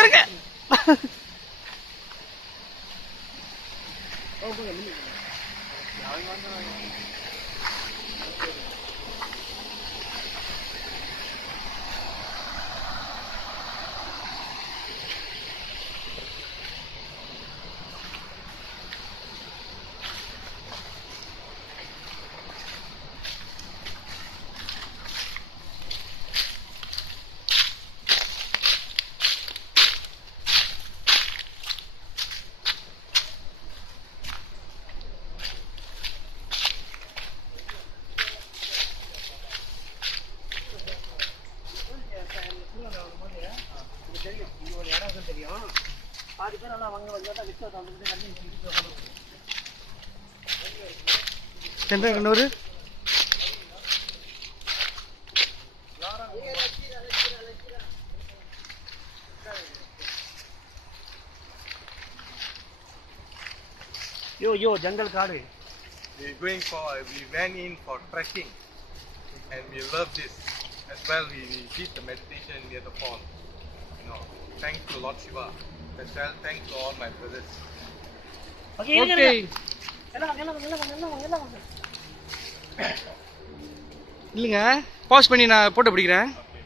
இருங்க. இன்னொரு यो जंगल काடு. We went in for trekking and we love this as well. We did the meditation near the pond. Thanks to Lord Shiva. As well, thanks to all my brothers. Okay. இல்லைங்க pass பண்ணி நான் photo பிடிக்கிறேன்.